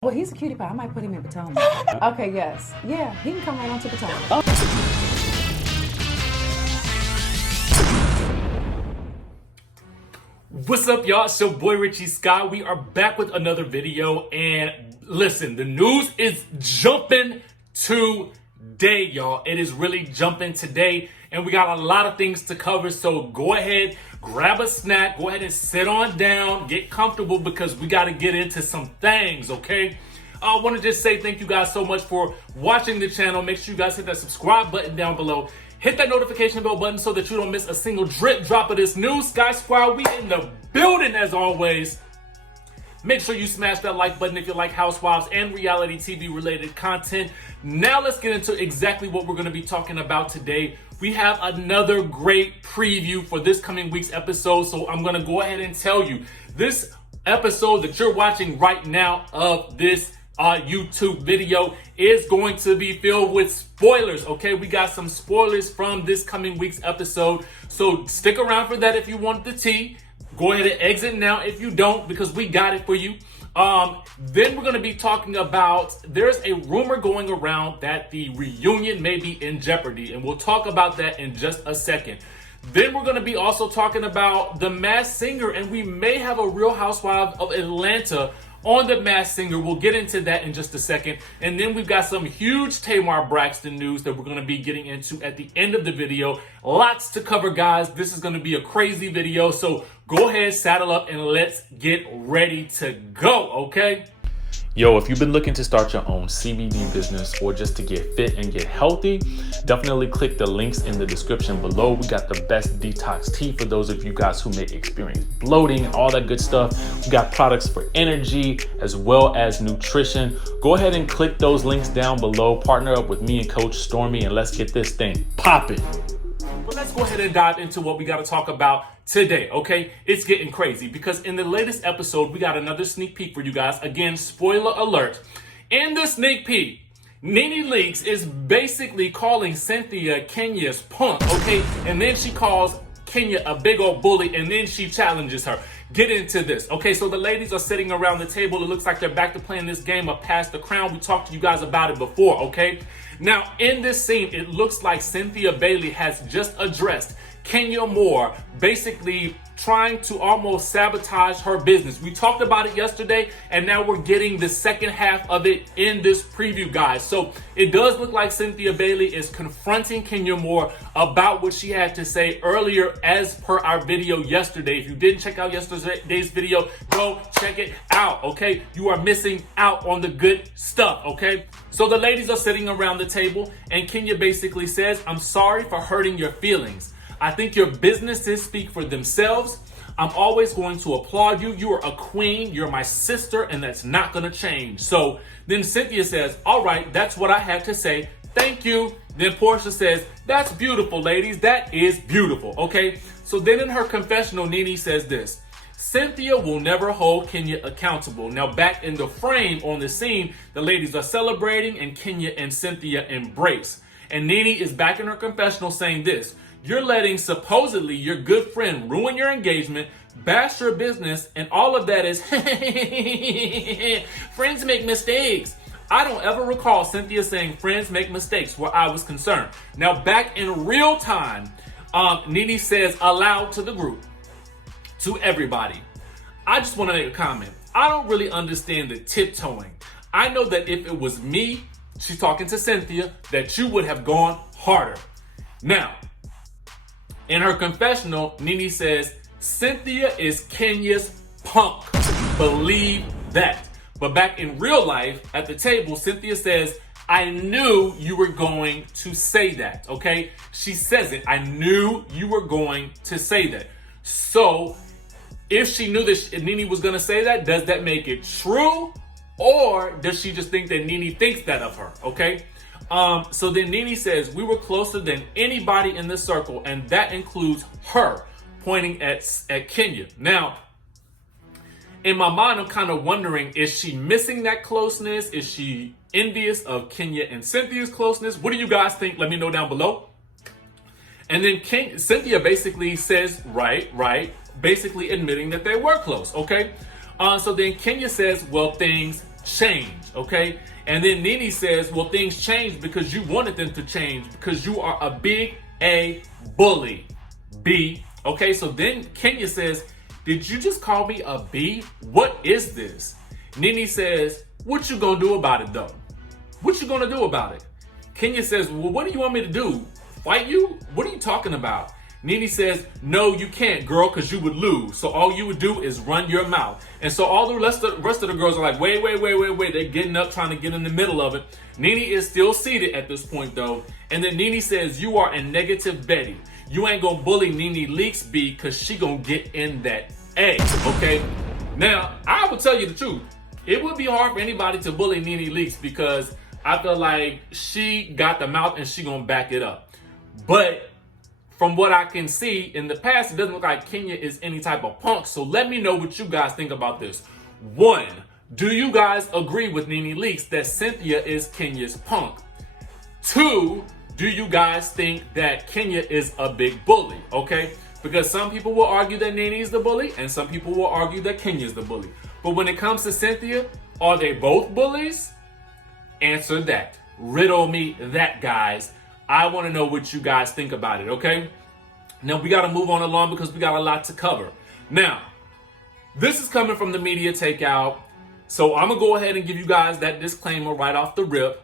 Well, he's a cutie pie. I might put him in Potomac. Okay, yes. Yeah, he can come right on to Potomac. What's up, y'all? It's your boy Richie Sky. We are back with another video, and listen, the news is jumping today, y'all. It is really jumping today, and we got a lot of things to cover, so go ahead, grab a snack, go ahead and sit on down, get comfortable, because we got to get into some things, okay? I want to just say thank you guys so much for watching the channel. Make sure you guys hit that subscribe button down below. Hit that notification bell button so that you don't miss a single drip drop of this news. Sky Squad, we in the building as always. Make sure you smash that like button if you like Housewives and reality TV related content. Now let's get into exactly what we're going to be talking about today. We have another great preview for this coming week's episode. So I'm going to go ahead and tell you, this episode that you're watching right now of this YouTube video is going to be filled with spoilers, okay? We got some spoilers from this coming week's episode, so stick around for that if you want the tea. Go ahead and exit now if you don't, because we got it for you. Then we're going to be talking about, there's a rumor going around that the reunion may be in jeopardy, and we'll talk about that in just a second. Then we're going to be also talking about The Masked Singer, and we may have a Real Housewives of Atlanta on The Masked Singer. We'll get into that in just a second. And then we've got some huge Tamar Braxton news that we're going to be getting into at the end of the video. Lots to cover, guys. This is going to be a crazy video. So go ahead, saddle up, and let's get ready to go, okay? Yo, if you've been looking to start your own CBD business or just to get fit and get healthy, definitely click the links in the description below. We got the best detox tea for those of you guys who may experience bloating, all that good stuff. We got products for energy as well as nutrition. Go ahead and click those links down below. Partner up with me and Coach Stormy, and let's get this thing popping. But let's go ahead and dive into what we got to talk about today, okay? It's getting crazy because in the latest episode, we got another sneak peek for you guys. Again, spoiler alert. In the sneak peek, Nene Leakes is basically calling Cynthia Kenya's punk, okay? And then she calls Kenya a big old bully, and then she challenges her. Get into this. Okay, so the ladies are sitting around the table. It looks like they're back to playing this game of Pass the Crown. We talked to you guys about it before, okay? Now, in this scene, it looks like Cynthia Bailey has just addressed Kenya Moore, basically trying to almost sabotage her business. We talked about it yesterday, and now we're getting the second half of it in this preview, guys. So it does look like Cynthia Bailey is confronting Kenya Moore about what she had to say earlier as per our video yesterday. If you didn't check out yesterday's video, go check it out, okay? You are missing out on the good stuff, okay? So the ladies are sitting around the table, and Kenya basically says, "I'm sorry for hurting your feelings. I think your businesses speak for themselves. I'm always going to applaud you. You are a queen. You're my sister, and that's not going to change." So then Cynthia says, "All right, that's what I had to say. Thank you." Then Porsha says, "That's beautiful, ladies. That is beautiful." Okay. So then in her confessional, Nene says this: "Cynthia will never hold Kenya accountable." Now back in the frame on the scene, the ladies are celebrating, and Kenya and Cynthia embrace. And Nene is back in her confessional saying this: "You're letting supposedly your good friend ruin your engagement, bash your business, and all of that is friends make mistakes." I don't ever recall Cynthia saying friends make mistakes where I was concerned. Now back in real time, Nene says aloud to the group, to everybody, "I just want to make a comment. I don't really understand the tiptoeing. I know that if it was me," she's talking to Cynthia, "that you would have gone harder." Now, in her confessional, Nene says, "Cynthia is Kenya's punk. Believe that." But back in real life, at the table, Cynthia says, "I knew you were going to say that," okay? She says it. "I knew you were going to say that." So, if she knew that Nene was going to say that, does that make it true? Or does she just think that Nene thinks that of her, okay? So then Nene says, "We were closer than anybody in the circle, and that includes her," pointing at Kenya. Now, in my mind, I'm kind of wondering, is she missing that closeness? Is she envious of Kenya and Cynthia's closeness? What do you guys think? Let me know down below. And then Cynthia basically says, right, basically admitting that they were close, okay? So then Kenya says, "Well, things change, okay? And then Nene says, well, things changed because you wanted them to change because you are a big A bully. B. Okay, so then Kenya says, did you just call me a B? What is this? Nene says, what you gonna do about it though? What you gonna do about it? Kenya says, well, what do you want me to do? Fight you? What are you talking about? Nene says, no, you can't, girl, because you would lose. So all you would do is run your mouth. And so all the rest of the girls are like, wait. They're getting up, trying to get in the middle of it. Nene is still seated at this point, though. And then Nene says, you are a negative Betty. You ain't going to bully Nene Leakes B because she going to get in that A, okay? Now, I will tell you the truth. It would be hard for anybody to bully Nene Leakes because I feel like she got the mouth and she going to back it up. But from what I can see in the past, it doesn't look like Kenya is any type of punk. So let me know what you guys think about this. 1, do you guys agree with Nene Leakes that Cynthia is Kenya's punk? 2, do you guys think that Kenya is a big bully? Okay, because some people will argue that Nene is the bully and some people will argue that Kenya is the bully. But when it comes to Cynthia, are they both bullies? Answer that. Riddle me that, guys. I want to know what you guys think about it, okay? Now, we got to move on along because we got a lot to cover. Now, this is coming from the media takeout, so I'm going to go ahead and give you guys that disclaimer right off the rip.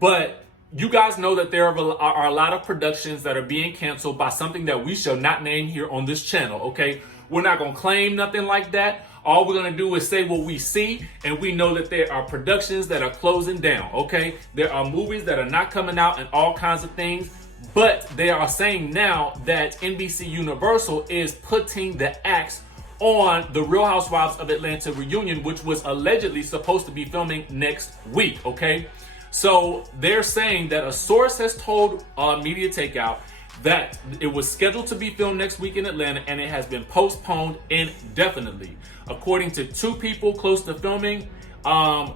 But you guys know that there are a lot of productions that are being canceled by something that we shall not name here on this channel, okay? We're not going to claim nothing like that. All we're going to do is say what we see, and we know that there are productions that are closing down, okay? There are movies that are not coming out and all kinds of things, but they are saying now that NBC Universal is putting the axe on the Real Housewives of Atlanta reunion, which was allegedly supposed to be filming next week, okay? So they're saying that a source has told Media Takeout that it was scheduled to be filmed next week in Atlanta and it has been postponed indefinitely. According to 2 people close to filming,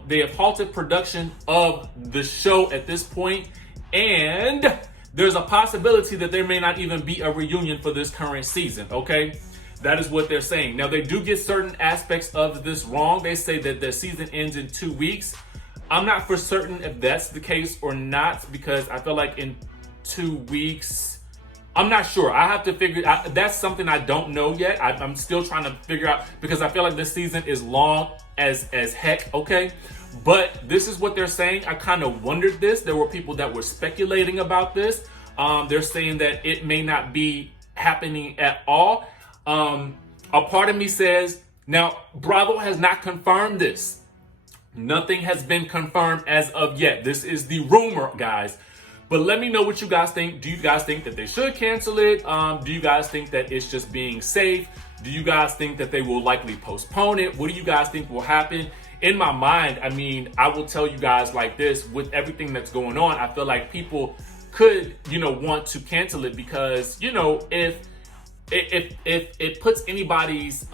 they have halted production of the show at this point, and there's a possibility that there may not even be a reunion for this current season, okay? That is what they're saying. Now, they do get certain aspects of this wrong. They say that the season ends in 2 weeks. I'm not for certain if that's the case or not, because I feel like in 2 weeks, I'm not sure. I have to figure out. That's something I don't know yet. I'm still trying to figure out because I feel like this season is long as heck, okay? But this is what they're saying. I kind of wondered this. There were people that were speculating about this. They're saying that it may not be happening at all. A part of me says, now, Bravo has not confirmed this. Nothing has been confirmed as of yet. This is the rumor, guys. But let me know what you guys think. Do you guys think that they should cancel it? Do you guys think that it's just being safe? Do you guys think that they will likely postpone it? What do you guys think will happen? In my mind, I mean, I will tell you guys like this, with everything that's going on, I feel like people could, want to cancel it because, if it puts anybody's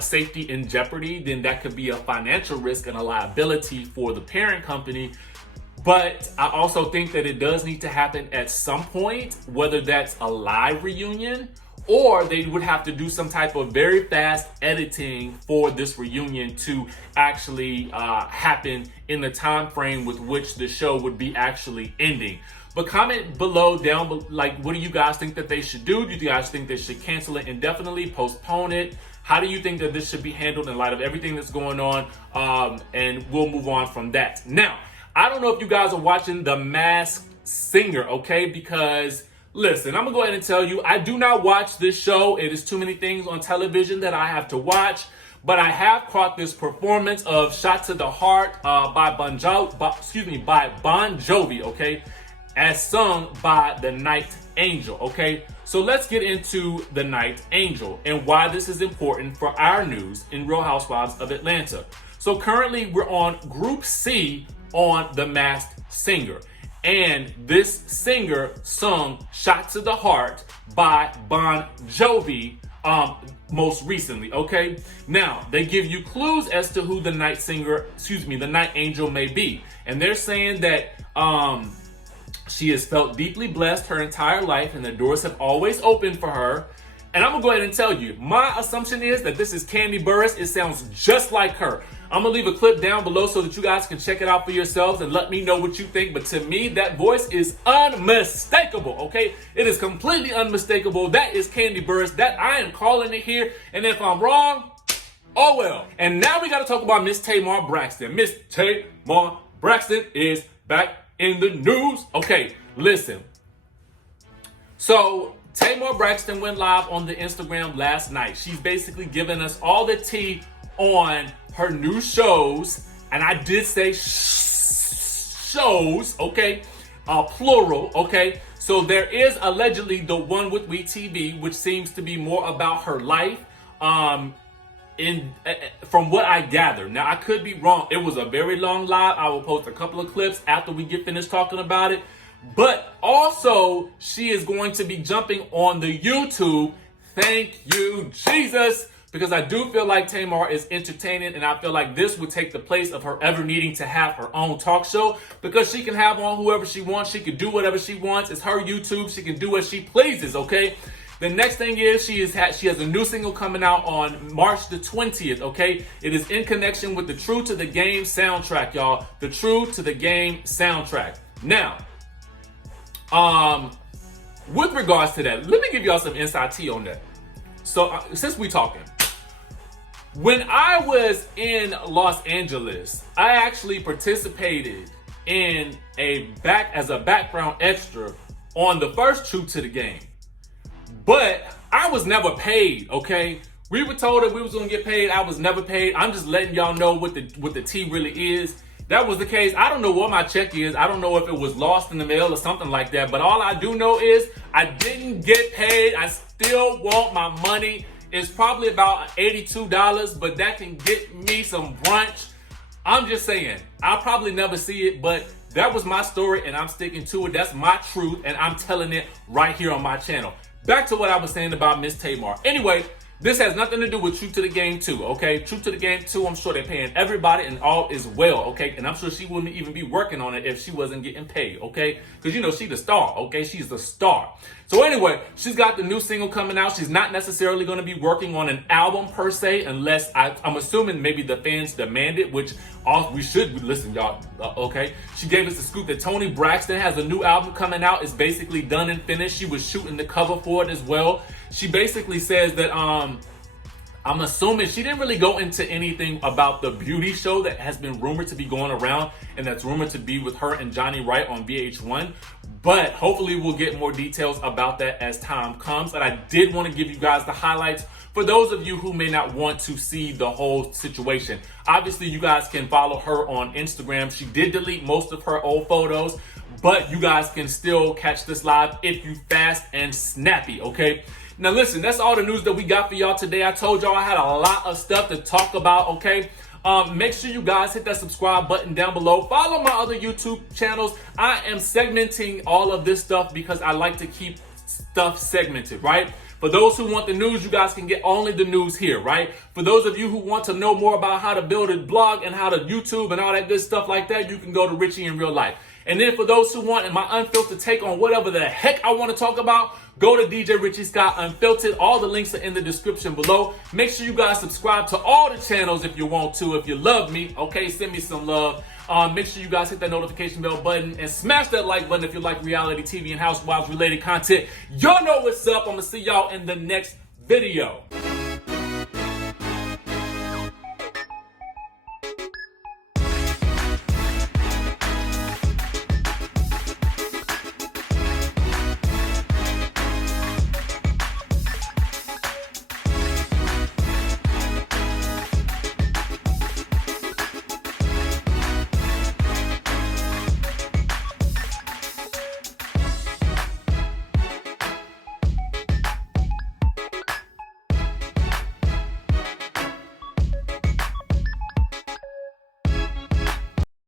safety in jeopardy, then that could be a financial risk and a liability for the parent company. But I also think that it does need to happen at some point, whether that's a live reunion or they would have to do some type of very fast editing for this reunion to actually happen in the time frame with which the show would be actually ending. But comment below down, like, what do you guys think that they should do? Do you guys think they should cancel it indefinitely, postpone it? How do you think that this should be handled in light of everything that's going on? And we'll move on from that. Now, I don't know if you guys are watching The Masked Singer, okay? Because, listen, I'm going to go ahead and tell you, I do not watch this show. It is too many things on television that I have to watch. But I have caught this performance of Shot to the Heart by Bon Jovi, okay? As sung by the Night Angel, okay? So let's get into the Night Angel and why this is important for our news in Real Housewives of Atlanta. So currently we're on Group C on The Masked Singer. And this singer sung Shot to the Heart by Bon Jovi most recently, okay? Now, they give you clues as to who the Night Angel may be. And they're saying that she has felt deeply blessed her entire life and the doors have always opened for her. And I'm gonna go ahead and tell you, my assumption is that this is Kandi Burruss. It sounds just like her. I'm gonna leave a clip down below so that you guys can check it out for yourselves and let me know what you think. But to me, that voice is unmistakable, okay? It is completely unmistakable. That is Kandi Burruss. That I am calling it here. And if I'm wrong, oh well. And now we gotta talk about Miss Tamar Braxton. Miss Tamar Braxton is back in the news. Okay, listen. So Tamar Braxton went live on the Instagram last night. She's basically giving us all the tea on her new shows. And I did say shows, okay? Plural, okay? So there is allegedly the one with WeTV, which seems to be more about her life. From what I gather. Now, I could be wrong. It was a very long live. I will post a couple of clips after we get finished talking about it. But also, she is going to be jumping on the YouTube. Thank you, Jesus. Because I do feel like Tamar is entertaining, and I feel like this would take the place of her ever needing to have her own talk show, because she can have on whoever she wants. She can do whatever she wants. It's her YouTube. She can do as she pleases, okay? The next thing is she has a new single coming out on March the 20th, okay? It is in connection with the True to the Game soundtrack, y'all. The True to the Game soundtrack. Now, with regards to that, let me give y'all some inside tea on that. So, since we talking, when I was in Los Angeles, I actually participated in as a background extra on the first True to the Game. But I was never paid, okay? We were told that we was gonna get paid. I was never paid. I'm just letting y'all know what the tea really is. That was the case. I don't know what my check is. I don't know if it was lost in the mail or something like that. But all I do know is I didn't get paid. I still want my money. It's probably about $82, but that can get me some brunch. I'm just saying, I'll probably never see it, but that was my story and I'm sticking to it. That's my truth and I'm telling it right here on my channel. Back to what I was saying about Miss Tamar. Anyway, this has nothing to do with True to the Game 2, okay? True to the Game 2, I'm sure they're paying everybody and all is well, okay? And I'm sure she wouldn't even be working on it if she wasn't getting paid, okay? Because, you know, she's the star, okay? She's the star. So anyway, she's got the new single coming out. She's not necessarily going to be working on an album per se, unless I'm assuming maybe the fans demand it, which we should listen, y'all, okay? She gave us the scoop that Toni Braxton has a new album coming out. It's basically done and finished. She was shooting the cover for it as well. She basically says that, I'm assuming she didn't really go into anything about the beauty show that has been rumored to be going around and that's rumored to be with her and Johnny Wright on VH1. But hopefully we'll get more details about that as time comes. And I did want to give you guys the highlights for those of you who may not want to see the whole situation. Obviously, you guys can follow her on Instagram. She did delete most of her old photos, but you guys can still catch this live if you fast and snappy, okay? Now listen, that's all the news that we got for y'all today. I told y'all I had a lot of stuff to talk about, okay? Make sure you guys hit that subscribe button down below. Follow my other YouTube channels. I am segmenting all of this stuff because I like to keep stuff segmented, right? For those who want the news, you guys can get only the news here, right? For those of you who want to know more about how to build a blog and how to YouTube and all that good stuff like that, you can go to Richie in Real Life. And then for those who want my unfiltered take on whatever the heck I want to talk about, go to DJ Richie Scott Unfiltered. All the links are in the description below. Make sure you guys subscribe to all the channels if you want to. If you love me, okay, send me some love. Make sure you guys hit that notification bell button and smash that like button if you like reality TV and Housewives related content. Y'all know what's up. I'm going to see y'all in the next video.